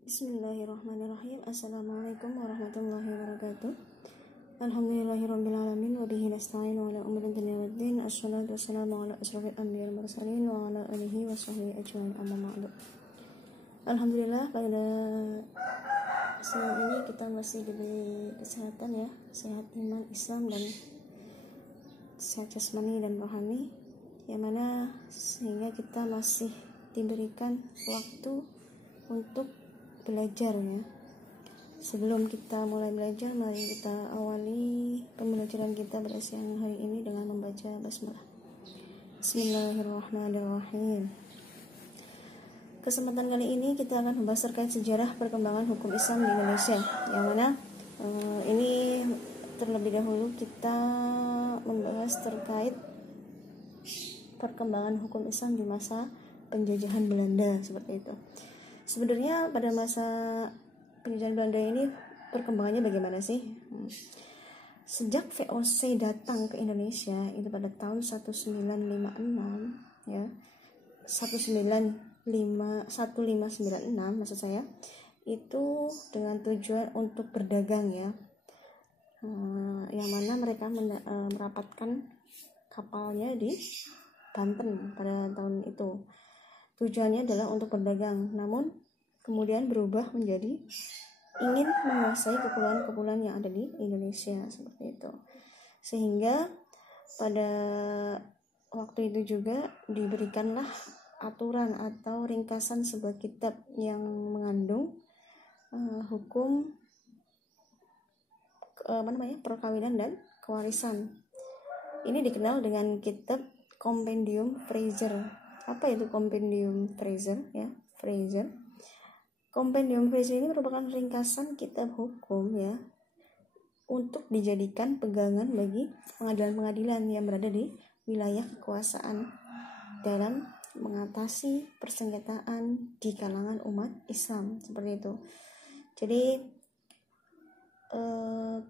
Bismillahirrahmanirrahim. Assalamualaikum warahmatullahi wabarakatuh. Alhamdulillahirrabbilalamin wa bihi nasta'inu ala umuri dunya waddin. Assalatu wassalamu ala asrofil anbiya wal mursalin wa ala alihi wa sahbihi ajmain, amma ba'du. Alhamdulillah, pada siang ini kita masih diberi kesehatan ya, sehat iman, Islam, dan sehat jasmani dan rohani, yang mana sehingga kita masih diberikan waktu untuk belajar ya. Sebelum kita mulai belajar, mari kita awali pembelajaran kita pada siang hari ini dengan membaca basmalah. Bismillahirrahmanirrahim. Kesempatan kali ini kita akan membahas terkait sejarah perkembangan hukum Islam di Indonesia, yang mana ini terlebih dahulu kita membahas terkait perkembangan hukum Islam di masa penjajahan Belanda, seperti itu. Sebenarnya pada masa penjajahan Belanda ini perkembangannya bagaimana sih? Sejak VOC datang ke Indonesia itu pada tahun 1956 ya. 1596 maksud saya, itu dengan tujuan untuk berdagang ya. Yang mana mereka merapatkan kapalnya di Banten pada tahun itu. Tujuannya adalah untuk berdagang, namun kemudian berubah menjadi ingin menguasai kepulauan-kepulauan yang ada di Indonesia, seperti itu. Sehingga pada waktu itu juga diberikanlah aturan atau ringkasan sebuah kitab yang mengandung hukum perkawinan dan kewarisan. Ini dikenal dengan kitab Compendium Fraser. Apa itu Compendium Fraser ya? Fraser. Compendium Fraser ini merupakan ringkasan kitab hukum ya, untuk dijadikan pegangan bagi pengadilan-pengadilan yang berada di wilayah kekuasaan dalam mengatasi persengketaan di kalangan umat Islam, seperti itu. Jadi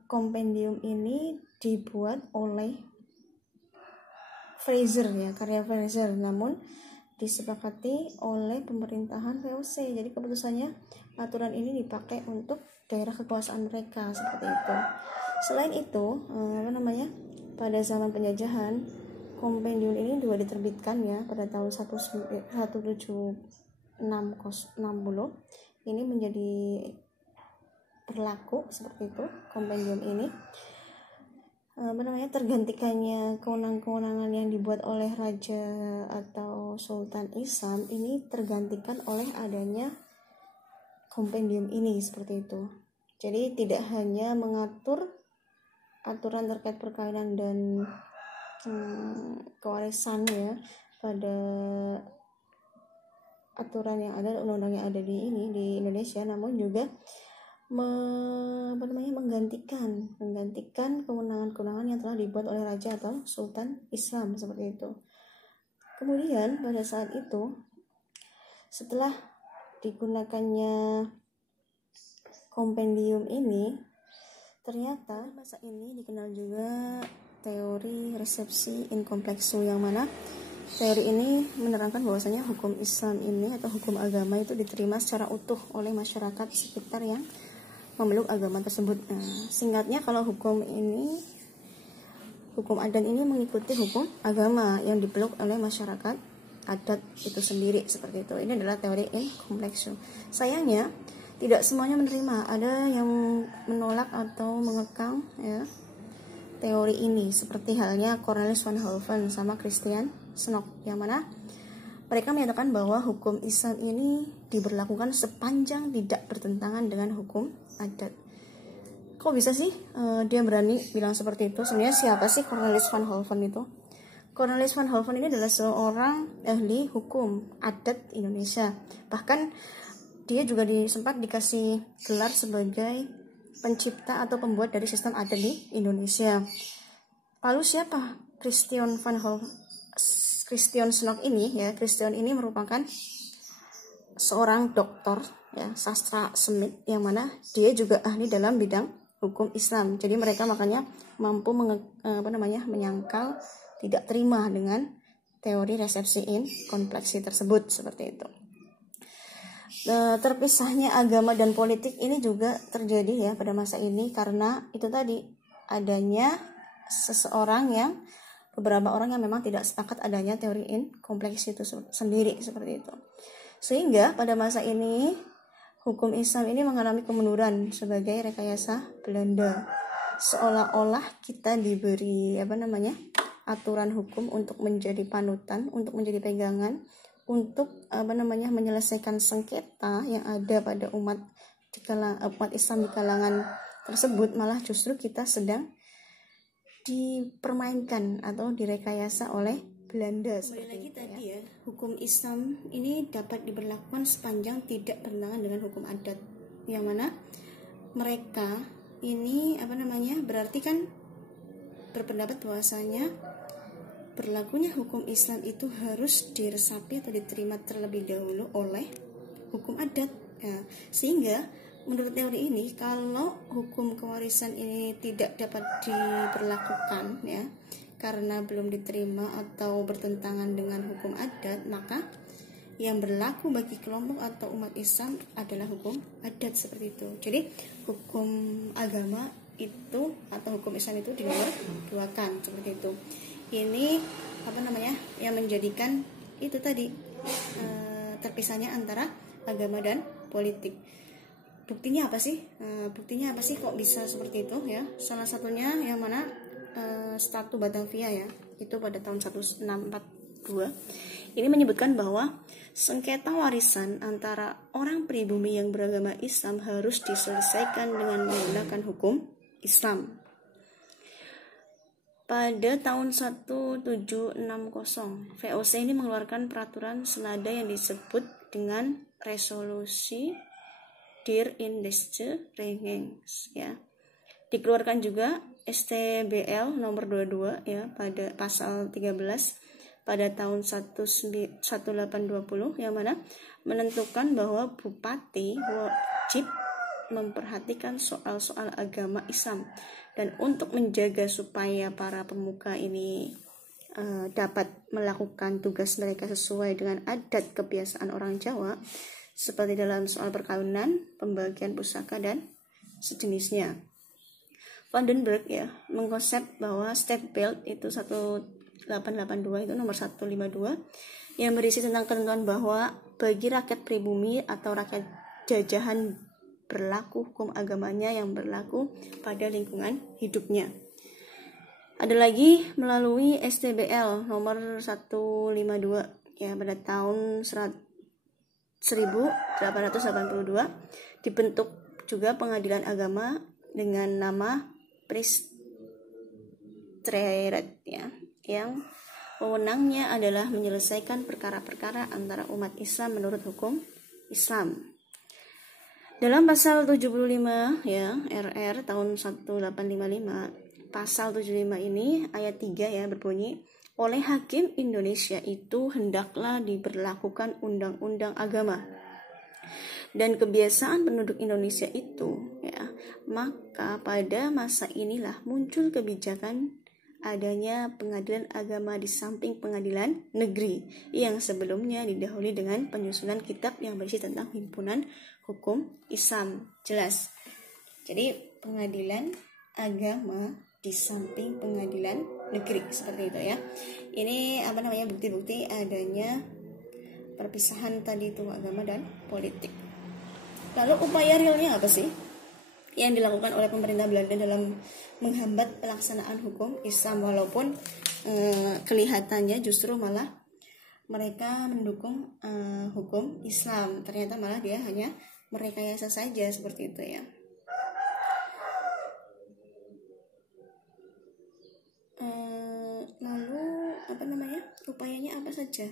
kompendium ini dibuat oleh Fraser ya, karya Fraser, namun disepakati oleh pemerintahan VOC. Jadi keputusannya aturan ini dipakai untuk daerah kekuasaan mereka, seperti itu. Selain itu, pada zaman penjajahan, kompendium ini juga diterbitkan ya pada tahun 1760. Ini menjadi berlaku, seperti itu kompendium ini. Tergantikannya kewenangan-kewenangan yang dibuat oleh raja atau sultan Islam ini tergantikan oleh adanya kompendium ini, seperti itu. Jadi tidak hanya mengatur aturan terkait perkawinan dan kewarisan ya pada aturan yang ada, undang-undang yang ada di Indonesia, namun juga menggantikan kewenangan-kewenangan yang telah dibuat oleh raja atau sultan Islam, seperti itu. Kemudian pada saat itu, setelah digunakannya kompendium ini, ternyata masa ini dikenal juga teori resepsi in complexo, yang mana teori ini menerangkan bahwasanya hukum Islam ini atau hukum agama itu diterima secara utuh oleh masyarakat sekitar yang memeluk agama tersebut. Singkatnya, kalau hukum adat ini mengikuti hukum agama yang dipeluk oleh masyarakat adat itu sendiri, seperti itu. Ini adalah teori in complexo. Sayangnya tidak semuanya menerima, ada yang menolak atau mengekang ya teori ini, seperti halnya Cornelis van Holpen sama Christian Snok, yang mana mereka menyatakan bahwa hukum Islam ini diberlakukan sepanjang tidak bertentangan dengan hukum adat. Kok bisa sih dia berani bilang seperti itu? Sebenarnya siapa sih Cornelis van Holpen itu? Cornelis van Holpen ini adalah seorang ahli hukum adat Indonesia. Bahkan dia juga sempat dikasih gelar sebagai pencipta atau pembuat dari sistem adat di Indonesia. Lalu siapa Christian Snok ini ya? Christian ini merupakan seorang doktor ya, sastra semit, yang mana dia juga ahli dalam bidang hukum Islam. Jadi mereka makanya mampu menyangkal, tidak terima dengan teori resepsi in kompleksi tersebut, seperti itu. terpisahnya agama dan politik ini juga terjadi ya pada masa ini, karena itu tadi adanya beberapa orang yang memang tidak sepakat adanya teori kompleks itu sendiri seperti itu. Sehingga pada masa ini hukum Islam ini mengalami kemunduran sebagai rekayasa Belanda. Seolah-olah kita diberi aturan hukum untuk menjadi panutan, untuk menjadi pegangan, untuk menyelesaikan sengketa yang ada pada umat Islam di kalangan tersebut. Malah justru kita sedang dipermainkan atau direkayasa oleh Belanda. Kembali lagi tadi ya, hukum Islam ini dapat diberlakukan sepanjang tidak bertentangan dengan hukum adat, yang mana mereka ini berarti kan berpendapat bahwasanya berlakunya hukum Islam itu harus diresapi atau diterima terlebih dahulu oleh hukum adat. Ya, sehingga menurut teori ini, kalau hukum kewarisan ini tidak dapat diberlakukan ya karena belum diterima atau bertentangan dengan hukum adat, maka yang berlaku bagi kelompok atau umat Islam adalah hukum adat seperti itu. Jadi hukum agama itu atau hukum Islam itu dinomor-duakan seperti itu. Ini yang menjadikan itu tadi terpisahnya antara agama dan politik. Buktinya apa sih? Kok bisa seperti itu ya? Salah satunya yang mana Statu Batavia ya, itu pada tahun 1642. Ini menyebutkan bahwa sengketa warisan antara orang pribumi yang beragama Islam harus diselesaikan dengan menggunakan hukum Islam. Pada tahun 1760, VOC ini mengeluarkan peraturan senada yang disebut dengan Resolusi Der Indische Regens ya. Dikeluarkan juga STBL nomor 22 ya pada pasal 13 pada tahun 1820, yang mana menentukan bahwa bupati wajib memperhatikan soal-soal agama Islam, dan untuk menjaga supaya para pemuka ini dapat melakukan tugas mereka sesuai dengan adat kebiasaan orang Jawa, seperti dalam soal perkawinan, pembagian pusaka dan sejenisnya. Vandenberg ya mengkonsep bahwa Step-Belt itu 1882 itu nomor 152 yang berisi tentang ketentuan bahwa bagi rakyat pribumi atau rakyat jajahan berlaku hukum agamanya yang berlaku pada lingkungan hidupnya. Ada lagi melalui STBL nomor 152 ya pada tahun 1882 dibentuk juga pengadilan agama dengan nama Priesteret ya, yang wewenangnya adalah menyelesaikan perkara-perkara antara umat Islam menurut hukum Islam. Dalam pasal 75 ya RR tahun 1855, pasal 75 ini ayat 3 ya berbunyi, oleh hakim Indonesia itu hendaklah diberlakukan undang-undang agama dan kebiasaan penduduk Indonesia itu ya. Maka pada masa inilah muncul kebijakan adanya pengadilan agama di samping pengadilan negeri yang sebelumnya didahului dengan penyusunan kitab yang berisi tentang himpunan hukum Islam. Jelas. Jadi pengadilan agama di samping pengadilan negeri seperti itu ya. Ini bukti-bukti adanya perpisahan tadi itu agama dan politik. Lalu upaya realnya apa sih yang dilakukan oleh pemerintah Belanda dalam menghambat pelaksanaan hukum Islam, walaupun kelihatannya justru malah mereka mendukung hukum Islam, ternyata malah dia hanya merekayasa saja seperti itu ya. Lalu upayanya apa saja?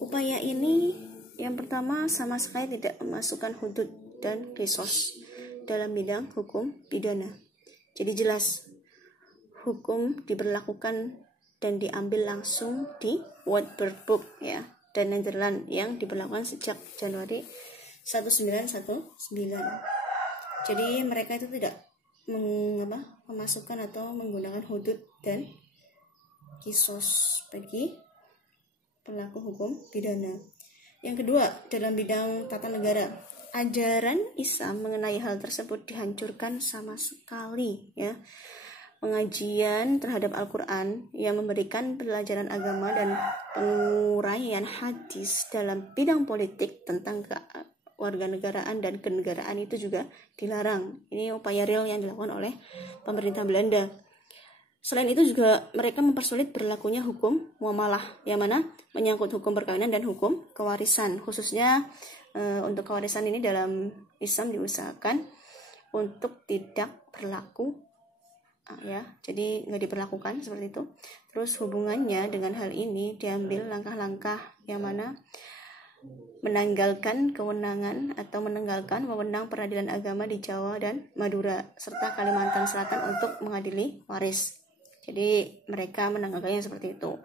Upaya ini yang pertama sama sekali tidak memasukkan hudud dan qisos dalam bidang hukum pidana. Jadi jelas hukum diberlakukan dan diambil langsung di Wetterboek ya dan Nederland yang diberlakukan sejak Januari 1919. Jadi mereka itu tidak memasukkan atau menggunakan hudud dan qisos bagi pelaku hukum pidana. Yang kedua, dalam bidang tata negara, ajaran Islam mengenai hal tersebut dihancurkan sama sekali, ya. Pengajian terhadap Al-Quran yang memberikan pelajaran agama dan penguraian hadis dalam bidang politik tentang kewarganegaraan dan kenegaraan itu juga dilarang. Ini upaya real yang dilakukan oleh pemerintah Belanda. Selain itu juga mereka mempersulit berlakunya hukum muamalah, yang mana menyangkut hukum perkawinan dan hukum kewarisan. Khususnya untuk kewarisan ini dalam Islam diusahakan untuk tidak berlaku, ya, jadi nggak diperlakukan seperti itu. Terus hubungannya dengan hal ini diambil langkah-langkah yang mana menanggalkan kewenangan atau menanggalkan wewenang peradilan agama di Jawa dan Madura serta Kalimantan Selatan untuk mengadili waris. Jadi mereka menanggalkannya seperti itu.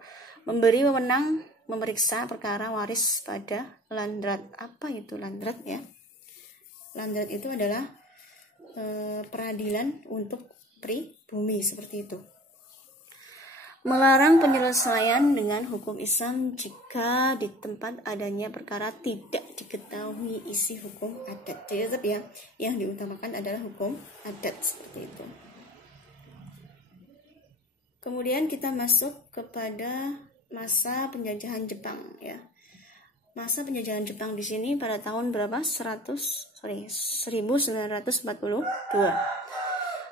Memberi wewenang memeriksa perkara waris pada landrat. Apa itu landrat, ya? Landrat itu adalah peradilan untuk pribumi seperti itu. Melarang penyelesaian dengan hukum Islam jika di tempat adanya perkara tidak diketahui isi hukum adat. Jadi tetap, ya, yang diutamakan adalah hukum adat seperti itu. Kemudian kita masuk kepada masa penjajahan Jepang, ya. Masa penjajahan Jepang di sini pada tahun berapa? 1942.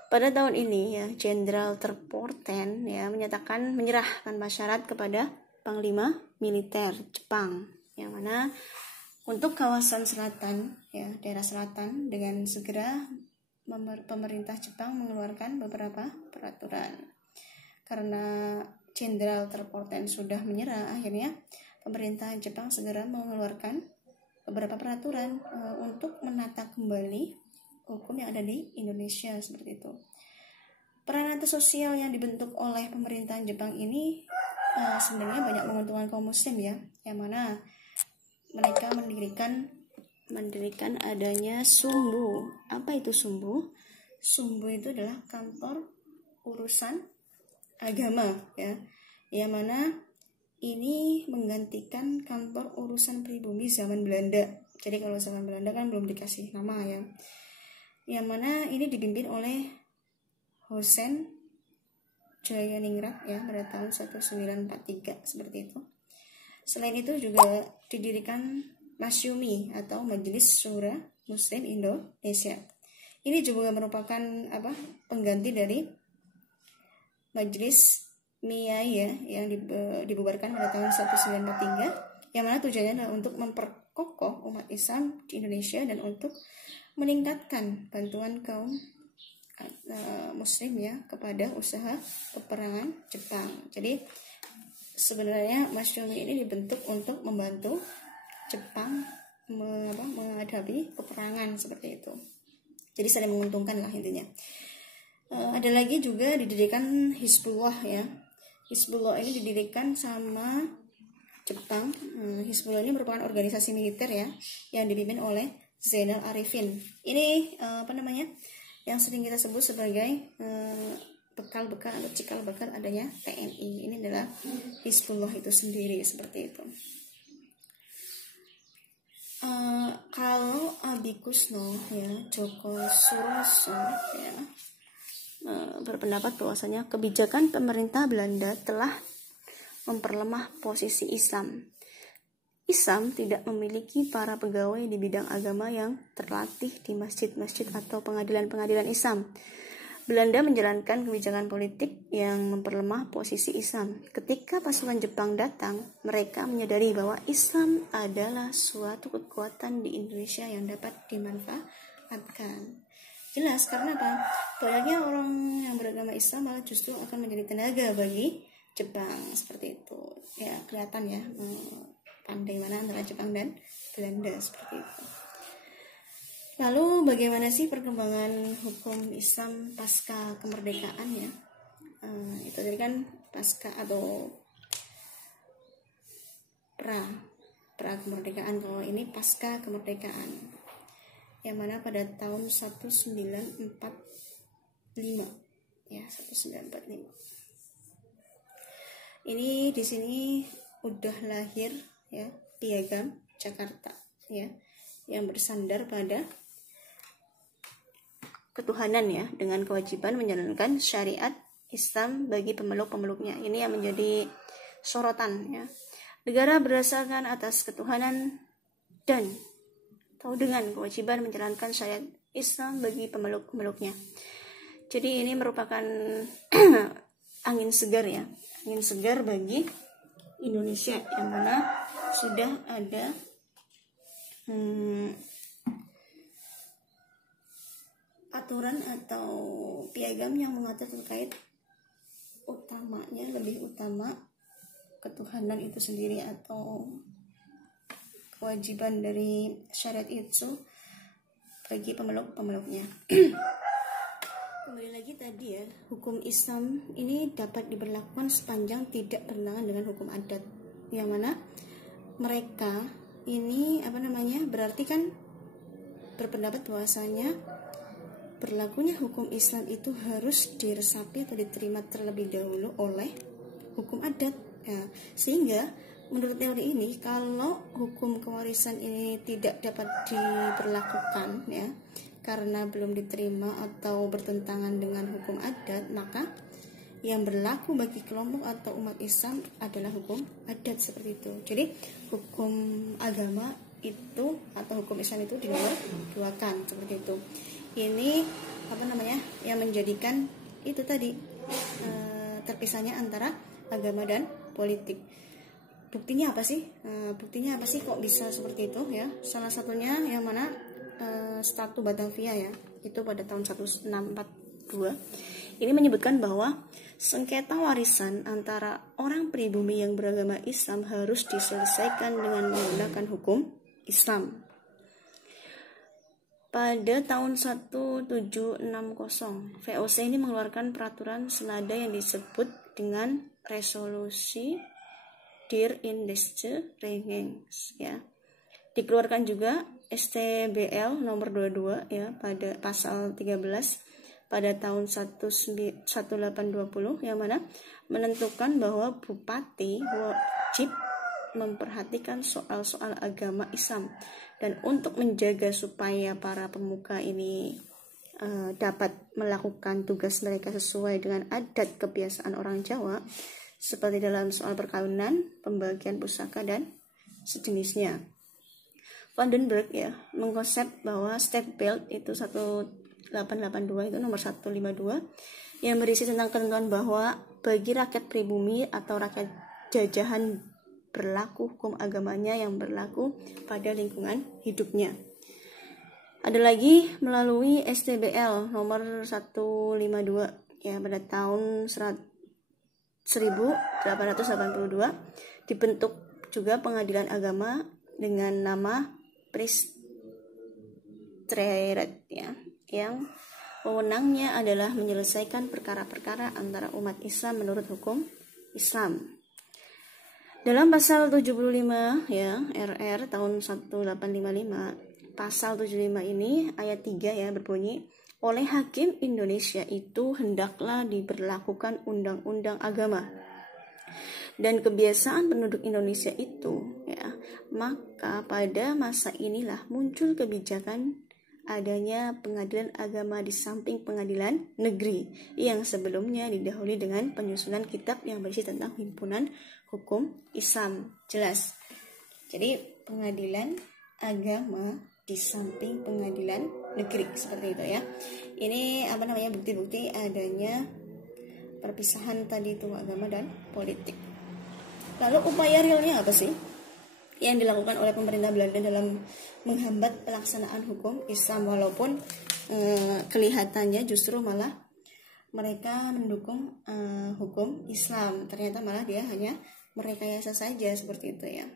Pada tahun ini, ya, Jenderal Terporten, ya, menyatakan menyerah tanpa syarat kepada Panglima Militer Jepang, yang mana untuk kawasan selatan, ya, daerah selatan, dengan segera pemerintah Jepang mengeluarkan beberapa peraturan. Karena Jenderal Terporten sudah menyerah, akhirnya pemerintah Jepang segera mengeluarkan beberapa peraturan untuk menata kembali hukum yang ada di Indonesia seperti itu. Peran sosial yang dibentuk oleh pemerintahan Jepang ini sebenarnya banyak menguntungkan kaum muslim, ya, yang mana mereka mendirikan adanya sumbu. Apa itu sumbu? Sumbu itu adalah kantor urusan agama, ya, yang mana ini menggantikan kantor urusan pribumi zaman Belanda. Jadi kalau zaman Belanda kan belum dikasih nama, ya, yang mana ini dipimpin oleh Hosen Jayaningrat, ya, pada tahun 1943 seperti itu. Selain itu juga didirikan Masyumi atau Majelis Syura Muslim Indonesia. Ini juga merupakan pengganti dari Majelis Miyai, ya, yang dibubarkan pada tahun 1943, yang mana tujuannya adalah untuk memperkokoh umat Islam di Indonesia dan untuk meningkatkan bantuan kaum muslim, ya, kepada usaha peperangan Jepang. Jadi sebenarnya Masyumi ini dibentuk untuk membantu Jepang menghadapi peperangan seperti itu. Jadi saling menguntungkan lah intinya. Ada lagi juga didirikan Hizbullah, ya. Hizbullah ini didirikan sama Jepang. Hizbullah ini merupakan organisasi militer, ya, yang dipimpin oleh Zainal Arifin. Ini yang sering kita sebut sebagai bekal-bekal atau cikal bakal adanya TNI. Ini adalah Hizbullah itu sendiri seperti itu. Kalau Abi Kusno, ya, Joko Suroso, ya, berpendapat bahwasanya kebijakan pemerintah Belanda telah memperlemah posisi Islam. Islam tidak memiliki para pegawai di bidang agama yang terlatih di masjid-masjid atau pengadilan-pengadilan Islam. Belanda menjalankan kebijakan politik yang memperlemah posisi Islam. Ketika pasukan Jepang datang, mereka menyadari bahwa Islam adalah suatu kekuatan di Indonesia yang dapat dimanfaatkan. Jelas, karena apa? Banyaknya orang yang beragama Islam malah justru akan menjadi tenaga bagi Jepang seperti itu. Ya, kelihatan, ya, pandai mana antara Jepang dan Belanda seperti itu. Lalu bagaimana sih perkembangan hukum Islam pasca kemerdekaan, ya? Itu tadi kan pasca atau pra kemerdekaan. Kalau ini pasca kemerdekaan, yang mana pada tahun 1945, ya, 1945. Ini di sini udah lahir, ya, Piagam Jakarta ya, yang bersandar pada ketuhanan ya, dengan kewajiban menjalankan syariat Islam bagi pemeluk-pemeluknya. Ini yang menjadi sorotan ya. Negara berdasarkan atas ketuhanan dan atau dengan kewajiban menjalankan syariat Islam bagi pemeluk-pemeluknya. Jadi ini merupakan angin segar ya, angin segar bagi Indonesia yang mana sudah ada aturan atau piagam yang mengatur terkait utamanya, lebih utama ketuhanan itu sendiri atau kewajiban dari syariat itu bagi pemeluk-pemeluknya. Kembali lagi tadi ya, hukum Islam ini dapat diberlakukan sepanjang tidak bertentangan dengan hukum adat, yang mana mereka ini berarti kan berpendapat bahwasanya berlakunya hukum Islam itu harus diresapi atau diterima terlebih dahulu oleh hukum adat ya. Sehingga menurut teori ini, kalau hukum kewarisan ini tidak dapat diberlakukan ya, karena belum diterima atau bertentangan dengan hukum adat, maka yang berlaku bagi kelompok atau umat Islam adalah hukum adat, seperti itu. Jadi hukum agama itu atau hukum Islam itu dinomor-duakan, seperti itu. Ini yang menjadikan itu tadi terpisahnya antara agama dan politik. Buktinya apa sih? Buktinya apa sih kok bisa seperti itu ya? Salah satunya yang mana Statu Batavia ya, itu pada tahun 1642. Ini menyebutkan bahwa sengketa warisan antara orang pribumi yang beragama Islam harus diselesaikan dengan menggunakan hukum Islam. Pada tahun 1760, VOC ini mengeluarkan peraturan senada yang disebut dengan Resolusi Der Indische Regens ya. Dikeluarkan juga STBL nomor 22 ya pada pasal 13 pada tahun 1820, yang mana menentukan bahwa bupati wajib memperhatikan soal-soal agama Islam, dan untuk menjaga supaya para pemuka ini dapat melakukan tugas mereka sesuai dengan adat kebiasaan orang Jawa, seperti dalam soal perkawinan, pembagian pusaka dan sejenisnya. Vandenberg ya mengkonsep bahwa Step-Belt itu 1882 itu nomor 152 yang berisi tentang ketentuan bahwa bagi rakyat pribumi atau rakyat jajahan berlaku hukum agamanya yang berlaku pada lingkungan hidupnya. Ada lagi melalui STBL nomor 152 ya pada tahun 1882 dibentuk juga pengadilan agama dengan nama Priesteret ya, yang wewenangnya adalah menyelesaikan perkara-perkara antara umat Islam menurut hukum Islam. Dalam pasal 75 ya RR tahun 1855, pasal 75 ini ayat 3 ya berbunyi, oleh hakim Indonesia itu hendaklah diberlakukan undang-undang agama dan kebiasaan penduduk Indonesia itu ya. Maka pada masa inilah muncul kebijakan adanya pengadilan agama di samping pengadilan negeri yang sebelumnya didahului dengan penyusunan kitab yang berisi tentang himpunan hukum Islam. Jelas. Jadi pengadilan agama di samping pengadilan negeri, seperti itu ya. Ini bukti-bukti adanya perpisahan tadi itu agama dan politik. Lalu upaya realnya apa sih yang dilakukan oleh pemerintah Belanda dalam menghambat pelaksanaan hukum Islam, walaupun kelihatannya justru malah mereka mendukung hukum Islam, ternyata malah dia hanya merekayasa saja, seperti itu ya.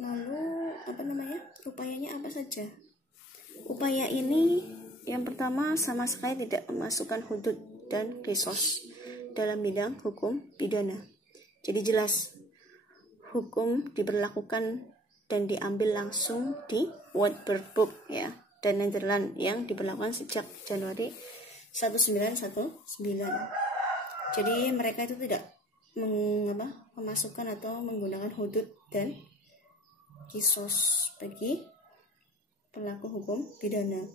Lalu upayanya apa saja? Upaya ini yang pertama sama sekali tidak memasukkan hudud dan qisas dalam bidang hukum pidana. Jadi jelas hukum diberlakukan dan diambil langsung di Wittenberg ya dan Netherlands yang diberlakukan sejak Januari 1919. Jadi mereka itu tidak memasukkan atau menggunakan hudud dan kisos bagi pelaku hukum pidana.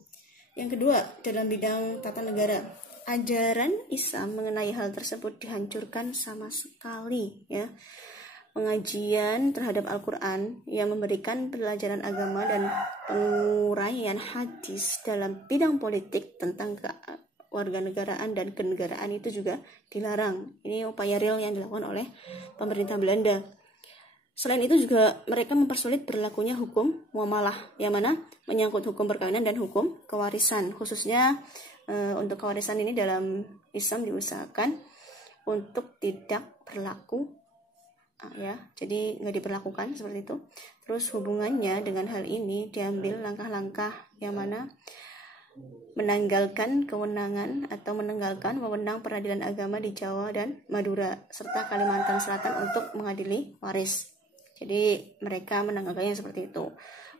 Yang kedua, dalam bidang tata negara, ajaran Islam mengenai hal tersebut dihancurkan sama sekali, ya. Pengajian terhadap Al-Quran yang memberikan pelajaran agama dan penguraian hadis dalam bidang politik tentang kewarganegaraan dan kenegaraan itu juga dilarang. Ini upaya real yang dilakukan oleh pemerintah Belanda. Selain itu juga mereka mempersulit berlakunya hukum muamalah, yang mana menyangkut hukum perkawinan dan hukum kewarisan. Khususnya untuk kewarisan ini dalam Islam diusahakan untuk tidak berlaku, ya, jadi nggak diperlakukan seperti itu. Terus hubungannya dengan hal ini diambil langkah-langkah yang mana menanggalkan kewenangan atau menanggalkan wewenang peradilan agama di Jawa dan Madura serta Kalimantan Selatan untuk mengadili waris. Jadi mereka menanggalkannya seperti itu.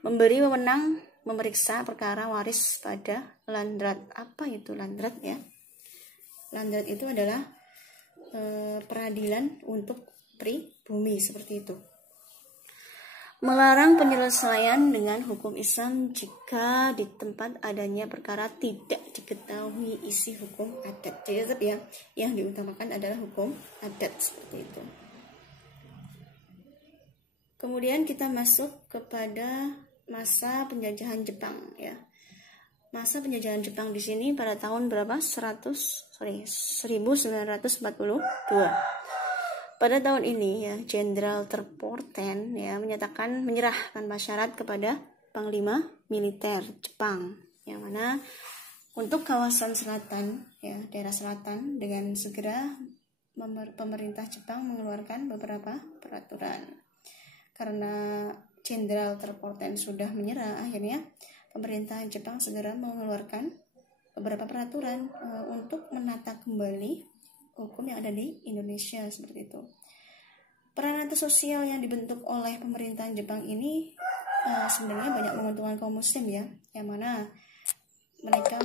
Memberi wewenang memeriksa perkara waris pada landrat. Apa itu landrat, ya? Landrat itu adalah peradilan untuk pribumi seperti itu. Melarang penyelesaian dengan hukum Islam jika di tempat adanya perkara tidak diketahui isi hukum adat. Jadi tetap, ya, yang diutamakan adalah hukum adat seperti itu. Kemudian kita masuk kepada masa penjajahan Jepang, ya. Masa penjajahan Jepang di sini pada tahun berapa? 1942. Pada tahun ini, ya, Jenderal Terporten, ya, menyatakan menyerah tanpa syarat kepada Panglima Militer Jepang, yang mana untuk kawasan selatan, ya, daerah selatan, dengan segera pemerintah Jepang mengeluarkan beberapa peraturan. Karena Jenderal Terporten sudah menyerah, akhirnya pemerintah Jepang segera mengeluarkan beberapa peraturan untuk menata kembali hukum yang ada di Indonesia seperti itu. Peran sosial yang dibentuk oleh pemerintahan Jepang ini sebenarnya banyak menguntungkan kaum muslim, ya, yang mana mereka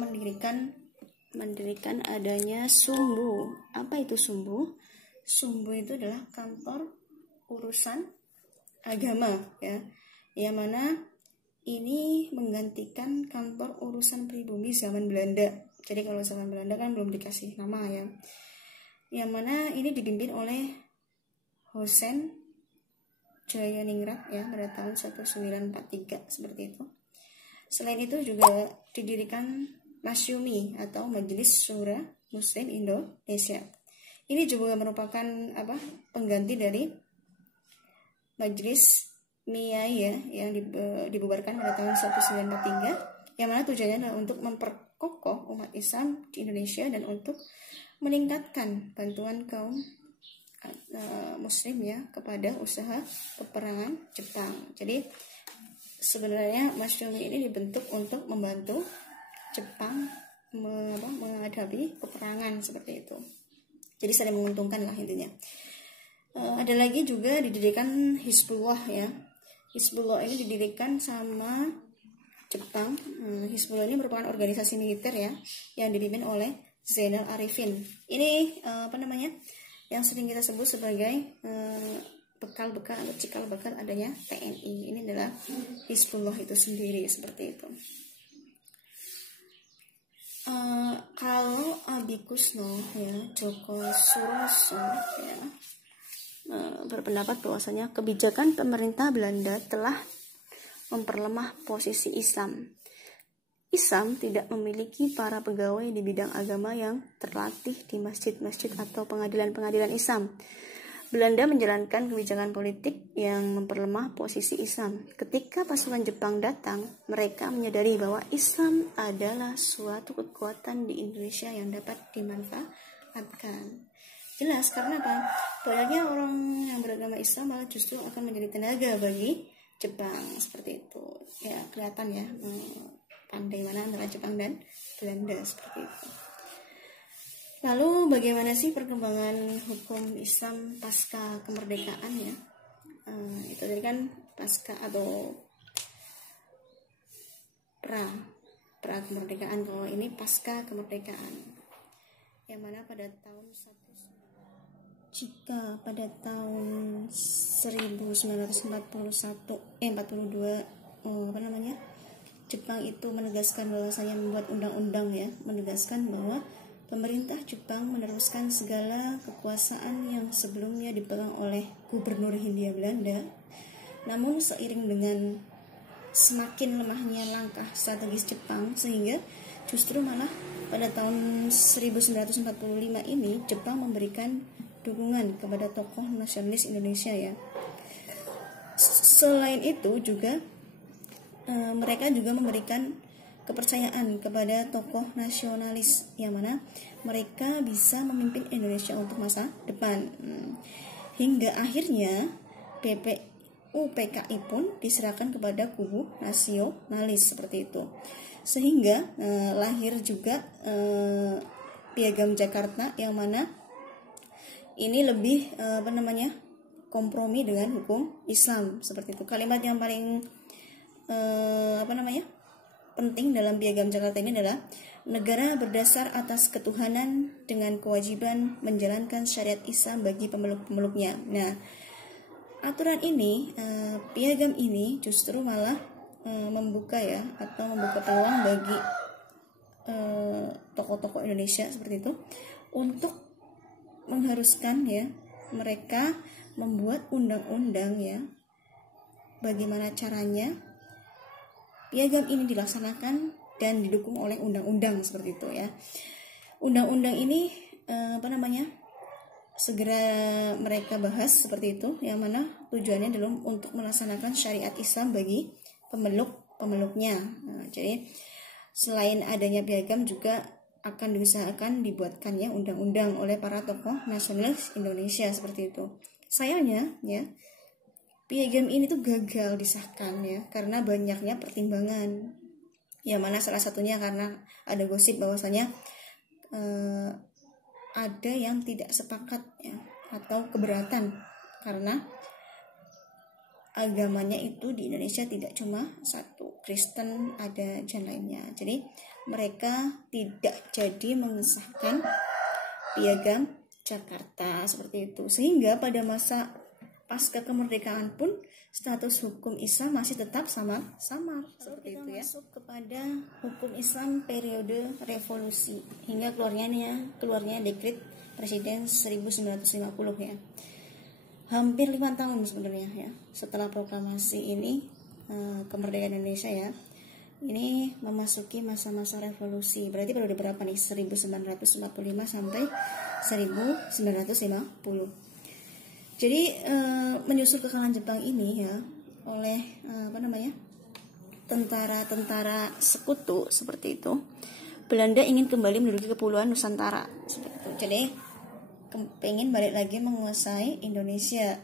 mendirikan adanya sumbu. Apa itu sumbu? Sumbu itu adalah kantor urusan agama, ya, yang mana ini menggantikan kantor urusan pribumi zaman Belanda. Jadi kalau zaman Belanda kan belum dikasih nama, ya, yang mana ini dipimpin oleh Hosen Jayaningrat, ya, pada tahun 1943 seperti itu. Selain itu juga didirikan Masyumi atau Majelis Syura Muslim Indonesia. Ini juga merupakan pengganti dari Majelis Miyai, ya, yang dibubarkan pada tahun 1943, yang mana tujuannya adalah untuk memperkokoh umat Islam di Indonesia dan untuk meningkatkan bantuan kaum muslim, ya, kepada usaha peperangan Jepang. Jadi sebenarnya Masyumi ini dibentuk untuk membantu Jepang menghadapi peperangan seperti itu. Jadi saling menguntungkan lah intinya. Ada lagi juga didirikan Hizbullah, ya. Hizbullah ini didirikan sama Jepang. Hizbullah ini merupakan organisasi militer, ya, yang dipimpin oleh Zainal Arifin. Ini yang sering kita sebut sebagai bekal-bekal atau cikal bakal adanya TNI. Ini adalah Hizbullah itu sendiri seperti itu. Kalau Abikusno, ya, Joko Suroso, ya, berpendapat bahwasanya kebijakan pemerintah Belanda telah memperlemah posisi Islam. Islam tidak memiliki para pegawai di bidang agama yang terlatih di masjid-masjid atau pengadilan-pengadilan Islam. Belanda menjalankan kebijakan politik yang memperlemah posisi Islam. Ketika pasukan Jepang datang, mereka menyadari bahwa Islam adalah suatu kekuatan di Indonesia yang dapat dimanfaatkan. Jelas, karena apa? Banyaknya orang yang beragama Islam malah justru akan menjadi tenaga bagi Jepang seperti itu. Ya, kelihatan, ya, pandai mana antara Jepang dan Belanda seperti itu. Lalu bagaimana sih perkembangan hukum Islam pasca kemerdekaan, ya? Itu tadi kan pasca atau pra kemerdekaan. Kalau ini pasca kemerdekaan, yang mana pada tahun jika pada tahun 1942 Jepang itu menegaskan bahwasanya membuat undang-undang ya, menegaskan bahwa pemerintah Jepang meneruskan segala kekuasaan yang sebelumnya dipegang oleh Gubernur Hindia Belanda. Namun seiring dengan semakin lemahnya langkah strategis Jepang, sehingga justru malah pada tahun 1945 ini Jepang memberikan dukungan kepada tokoh nasionalis Indonesia ya. Selain itu juga mereka juga memberikan kepercayaan kepada tokoh nasionalis yang mana mereka bisa memimpin Indonesia untuk masa depan. Hingga akhirnya PPUPKI pun diserahkan kepada kubu nasionalis seperti itu. Sehingga lahir juga Piagam Jakarta yang mana ini lebih kompromi dengan hukum Islam seperti itu. Kalimat yang paling penting dalam Piagam Jakarta ini adalah negara berdasar atas ketuhanan dengan kewajiban menjalankan syariat Islam bagi pemeluk-pemeluknya. Nah, aturan ini, piagam ini justru malah membuka peluang bagi tokoh-tokoh Indonesia seperti itu untuk mengharuskan ya mereka membuat undang-undang ya, bagaimana caranya piagam ini dilaksanakan dan didukung oleh undang-undang seperti itu ya. Undang-undang ini segera mereka bahas seperti itu, yang mana tujuannya adalah untuk melaksanakan syariat Islam bagi pemeluknya. Nah, jadi selain adanya piagam juga akan diusahakan dibuatkannya undang-undang oleh para tokoh nasionalis Indonesia seperti itu. Sayangnya ya, piagam ini tuh gagal disahkan ya karena banyaknya pertimbangan. Yang mana salah satunya karena ada gosip bahwasanya ada yang tidak sepakat ya atau keberatan karena agamanya itu di Indonesia tidak cuma satu, Kristen ada dan lainnya. Jadi mereka tidak jadi mengesahkan Piagam Jakarta seperti itu, sehingga pada masa pasca kemerdekaan pun status hukum Islam masih tetap sama-sama seperti itu ya. Masuk kepada hukum Islam periode revolusi hingga keluarnya dekret Presiden 1950 ya. Hampir 5 tahun sebenarnya ya setelah proklamasi ini kemerdekaan Indonesia ya. Ini memasuki masa-masa revolusi. Berarti periode berapa nih? 1945 sampai 1950. Jadi menyusul kekalahan Jepang ini ya oleh tentara-tentara sekutu seperti itu, Belanda ingin kembali menduduki kepulauan Nusantara seperti itu. Jadi pengen balik lagi menguasai Indonesia.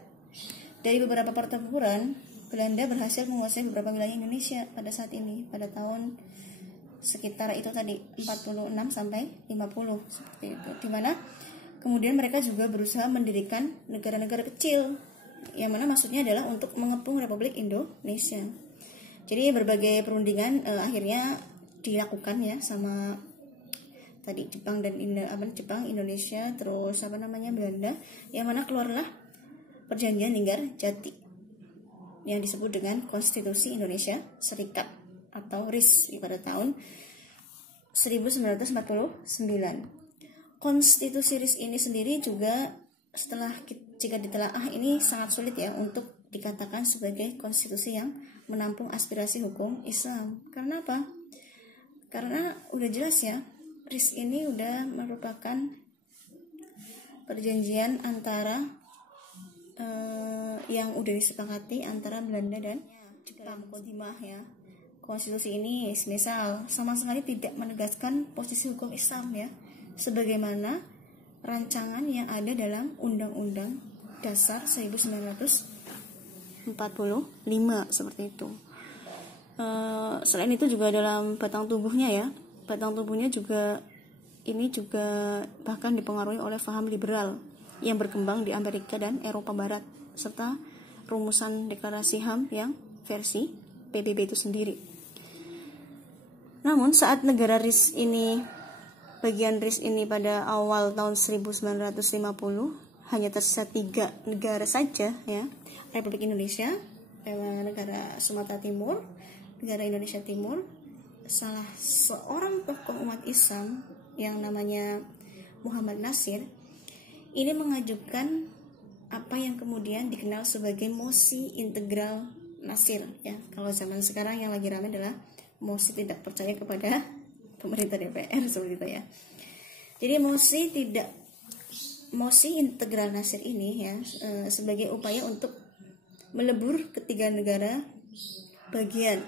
Dari beberapa pertempuran, Belanda berhasil menguasai beberapa wilayah Indonesia pada saat ini, pada tahun sekitar itu tadi 46 sampai 50 seperti itu. Dimana kemudian mereka juga berusaha mendirikan negara-negara kecil, yang mana maksudnya adalah untuk mengepung Republik Indonesia. Jadi berbagai perundingan akhirnya dilakukan ya sama tadi Jepang dan Jepang, Indonesia, terus Belanda, yang mana keluarlah Perjanjian Linggarjati yang disebut dengan Konstitusi Indonesia Serikat atau RIS pada tahun 1949. Konstitusi RIS ini sendiri juga jika ditelaah ini sangat sulit ya untuk dikatakan sebagai konstitusi yang menampung aspirasi hukum Islam. Karena apa? Karena udah jelas ya, RIS ini udah merupakan perjanjian antara yang udah disepakati antara Belanda dan Jepang. Kodimah ya. Konstitusi ini misal sama sekali tidak menegaskan posisi hukum Islam ya, sebagaimana rancangan yang ada dalam Undang-Undang Dasar 1945 seperti itu. Selain itu juga dalam batang tubuhnya juga bahkan dipengaruhi oleh paham liberal yang berkembang di Amerika dan Eropa Barat, serta rumusan deklarasi HAM yang versi PBB itu sendiri. Namun saat negara bagian RIS ini pada awal tahun 1950 hanya tersisa 3 negara saja ya, Republik Indonesia, negara Sumatera Timur, negara Indonesia Timur. Salah seorang tokoh umat Islam yang namanya Muhammad Nasir ini mengajukan apa yang kemudian dikenal sebagai mosi integral Nasir ya. Kalau zaman sekarang yang lagi ramai adalah mosi tidak percaya kepada pemerintah DPR seperti itu ya. Jadi mosi integral Nasir ini ya sebagai upaya untuk melebur ketiga negara bagian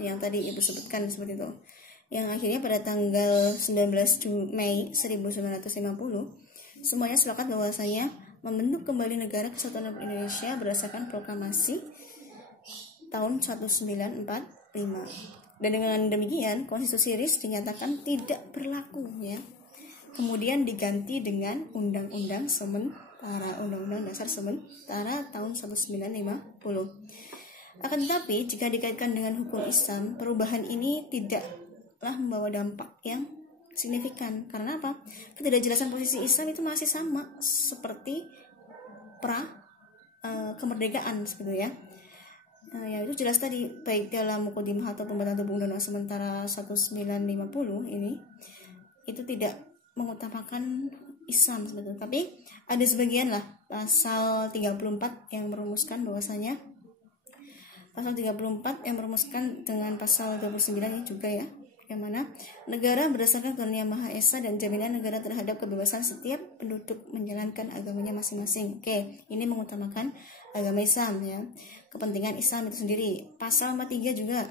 yang tadi Ibu sebutkan seperti itu, yang akhirnya pada tanggal 19 Mei 1950 semuanya sepakat bahwasanya membentuk kembali negara kesatuan Republik Indonesia berdasarkan proklamasi tahun 1945. Dan dengan demikian konstitusi RIS dinyatakan tidak berlaku ya. Kemudian diganti dengan Undang-Undang Sementara, Undang-Undang Dasar Sementara tahun 1950. Akan tetapi jika dikaitkan dengan hukum Islam, perubahan ini tidaklah membawa dampak yang signifikan. Karena apa? Ketidakjelasan posisi Islam itu masih sama seperti kemerdekaan seperti ya. Ya itu jelas tadi, baik dalam Muqaddimah atau pembentukan Undang-Undang Sementara 1950 ini itu tidak mengutamakan Islam sebetulnya. Tapi ada sebagian lah pasal 34 yang merumuskan bahwasanya pasal 34 yang merumuskan dengan pasal 29 ini juga ya, yang mana negara berdasarkan karunia Maha Esa dan jaminan negara terhadap kebebasan setiap penduduk menjalankan agamanya masing-masing. Oke, ini mengutamakan agama Islam ya, kepentingan Islam itu sendiri. Pasal 43 juga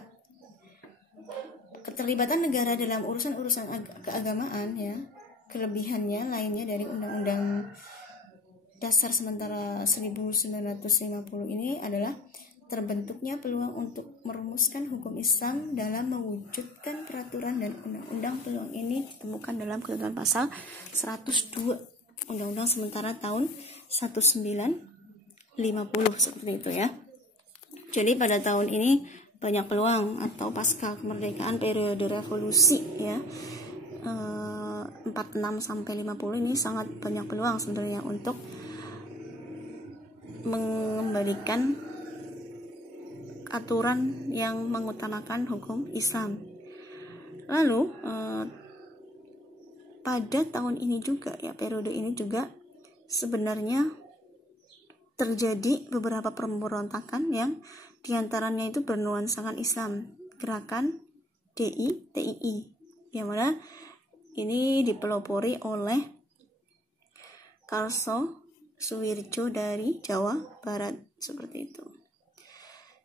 keterlibatan negara dalam urusan-urusan keagamaan ya, kelebihannya lainnya dari Undang-Undang Dasar Sementara 1950 ini adalah terbentuknya peluang untuk merumuskan hukum Islam dalam mewujudkan peraturan dan undang-undang. Peluang ini ditemukan dalam ketentuan pasal 102 Undang-Undang Sementara tahun 1950 seperti itu ya. Jadi pada tahun ini banyak peluang, atau pasca kemerdekaan periode revolusi ya, 46 sampai 50 ini sangat banyak peluang sebenarnya untuk mengembalikan aturan yang mengutamakan hukum Islam. Lalu pada tahun ini juga ya, periode ini juga sebenarnya terjadi beberapa pemberontakan yang diantaranya itu bernuansakan Islam, gerakan DITII, yang mana ini dipelopori oleh Karso Suwirjo dari Jawa Barat seperti itu.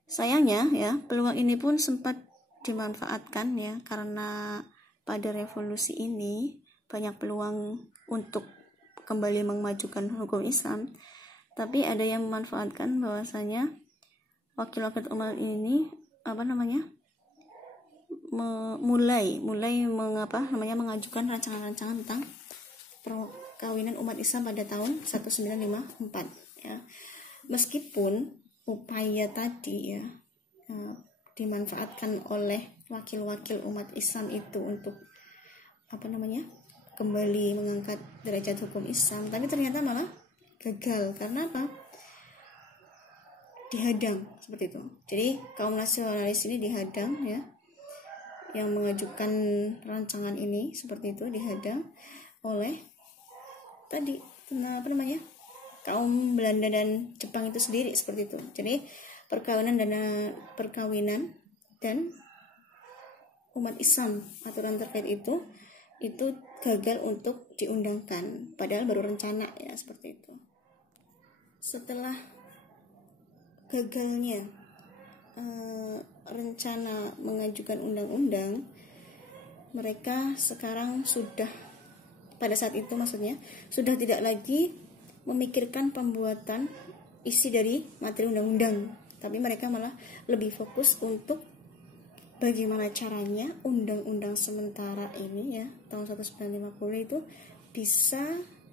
Sayangnya ya, peluang ini pun sempat dimanfaatkan ya, karena pada revolusi ini banyak peluang untuk kembali memajukan hukum Islam, tapi ada yang memanfaatkan bahwasanya wakil-wakil umat ini mulai mengajukan rancangan-rancangan tentang perkawinan umat Islam pada tahun 1954 ya. Meskipun upaya tadi ya dimanfaatkan oleh wakil-wakil umat Islam itu untuk kembali mengangkat derajat hukum Islam, tapi ternyata malah gagal. Karena apa? Dihadang seperti itu. Jadi kaum nasionalis ini dihadang ya, yang mengajukan rancangan ini seperti itu dihadang oleh tadi kaum Belanda dan Jepang itu sendiri seperti itu. Jadi perkawinan dan umat Islam, aturan terkait itu gagal untuk diundangkan, padahal baru rencana ya seperti itu. Setelah gagalnya rencana mengajukan undang-undang, mereka sekarang pada saat itu sudah tidak lagi memikirkan pembuatan isi dari materi undang-undang, tapi mereka malah lebih fokus untuk bagaimana caranya undang-undang sementara ini ya tahun 1950 itu bisa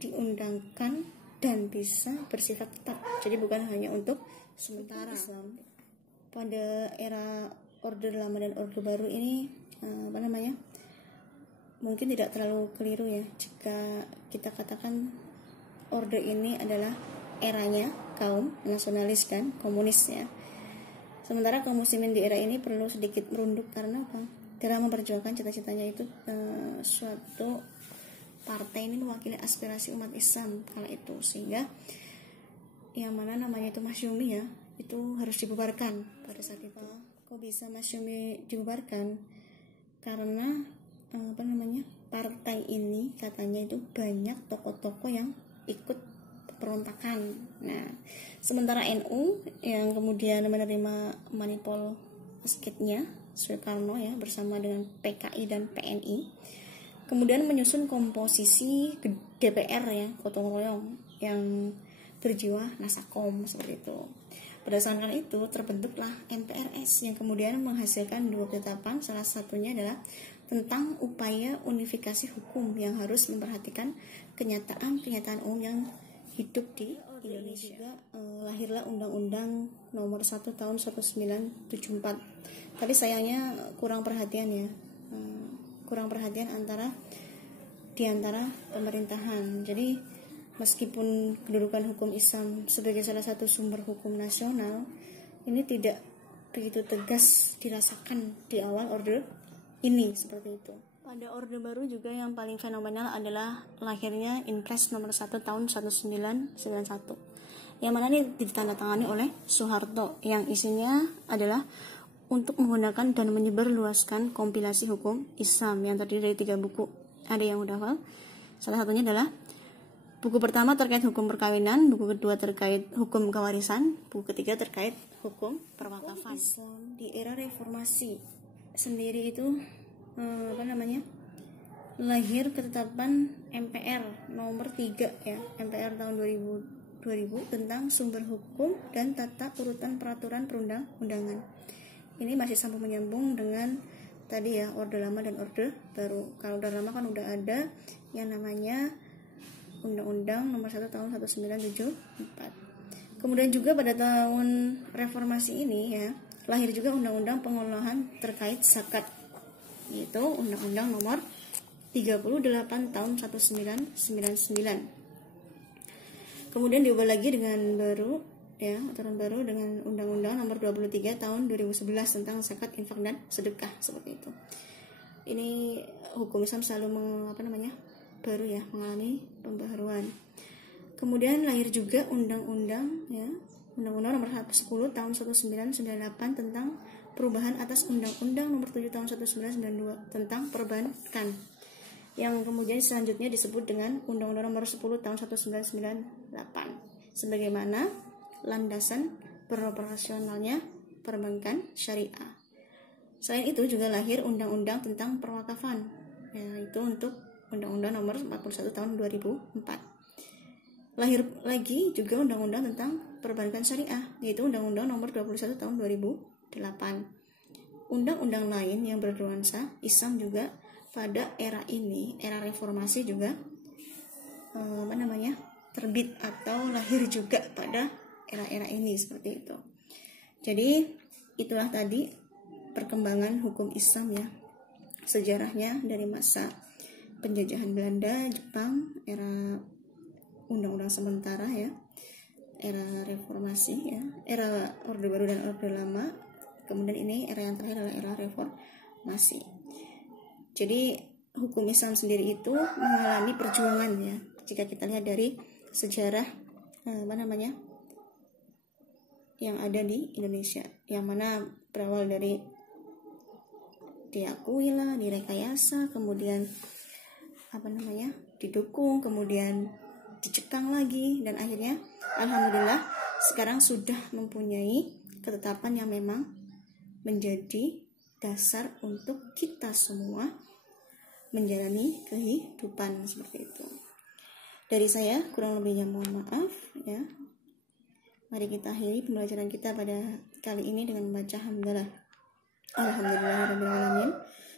diundangkan dan bisa bersifat tetap. Jadi bukan hanya untuk sementara. Pada era Orde Lama dan Orde Baru ini mungkin tidak terlalu keliru ya jika kita katakan Orde ini adalah eranya kaum nasionalis dan komunisnya. Sementara kaum muslimin di era ini perlu sedikit merunduk karena apa? Dalam memperjuangkan cita-citanya itu suatu partai ini mewakili aspirasi umat Islam kala itu, sehingga yang mana namanya itu Masyumi ya, itu harus dibubarkan pada saat itu. Kok bisa Masyumi dibubarkan? Karena partai ini katanya itu banyak tokoh-tokoh yang ikut perontakan. Nah, sementara NU yang kemudian menerima manipul skitnya Soekarno ya bersama dengan PKI dan PNI, kemudian menyusun komposisi DPR ya gotong royong yang berjiwa nasakom seperti itu. Berdasarkan itu terbentuklah MPRS yang kemudian menghasilkan dua ketetapan, salah satunya adalah tentang upaya unifikasi hukum yang harus memperhatikan kenyataan umum yang hidup di Indonesia. Juga lahirlah Undang-Undang Nomor 1 Tahun 1974. Tapi sayangnya kurang perhatian ya, di antara pemerintahan. Jadi meskipun kedudukan hukum Islam sebagai salah satu sumber hukum nasional ini tidak begitu tegas dirasakan di awal orde ini seperti itu. Pada orde baru juga yang paling fenomenal adalah lahirnya Inpres nomor 1 tahun 1991, yang mana ini ditandatangani oleh Soeharto, yang isinya adalah untuk menggunakan dan menyebarluaskan kompilasi hukum Islam yang terdiri dari 3 buku. Ada yang udah hafal? Salah satunya adalah buku pertama terkait hukum perkawinan, buku kedua terkait hukum kewarisan, buku ketiga terkait hukum perwakafan. Islam di era reformasi sendiri itu lahir ketetapan MPR nomor 3 ya, MPR tahun 2000 tentang sumber hukum dan tata urutan peraturan perundang-undangan. Ini masih sambung menyambung dengan tadi ya, orde lama dan orde baru. Kalau orde lama kan udah ada yang namanya Undang-Undang Nomor 1 Tahun 1974. Kemudian juga pada tahun reformasi ini ya, lahir juga Undang-Undang Pengolahan terkait zakat, yaitu Undang-Undang Nomor 38 Tahun 1999. Kemudian diubah lagi dengan baru ya, aturan baru dengan Undang-Undang Nomor 23 Tahun 2011 tentang zakat, infak dan sedekah seperti itu. Ini hukum Islam selalu baru ya, mengalami pembaharuan. Kemudian lahir juga Undang-Undang ya, Undang-Undang Nomor 10 Tahun 1998 tentang perubahan atas Undang-Undang Nomor 7 Tahun 1992 tentang perbankan, yang kemudian selanjutnya disebut dengan Undang-Undang Nomor 10 Tahun 1998 sebagaimana landasan beroperasionalnya perbankan syariah. Selain itu juga lahir Undang-Undang tentang perwakafan, yaitu untuk Undang-Undang Nomor 41 Tahun 2004. Lahir lagi juga Undang-Undang tentang perbankan syariah, yaitu Undang-Undang Nomor 21 Tahun 2008. Undang-undang lain yang bernuansa Islam juga pada era ini, era reformasi juga terbit atau lahir juga pada era-era ini seperti itu. Jadi itulah tadi perkembangan hukum Islam ya, sejarahnya dari masa penjajahan Belanda, Jepang, era undang-undang sementara ya, era reformasi ya, era orde baru dan orde lama. Kemudian ini era yang terakhir adalah era reformasi. Jadi hukum Islam sendiri itu mengalami perjuangan ya. Jika kita lihat dari sejarah yang ada di Indonesia, yang mana berawal dari diakui lah, direkayasa, kemudian didukung, kemudian dicekang lagi, dan akhirnya alhamdulillah sekarang sudah mempunyai ketetapan yang memang menjadi dasar untuk kita semua menjalani kehidupan seperti itu. Dari saya kurang lebihnya mohon maaf ya. Mari kita akhiri pembelajaran kita pada kali ini dengan membaca hamdalah. Alhamdulillahirabbil alamin.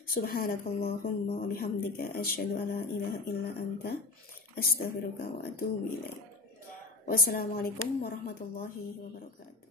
Subhanakallahumma wa bihamdika asyhadu an la ilaha illa anta astaghfiruka wa atubu ilaik. Wassalamualaikum warahmatullahi wabarakatuh.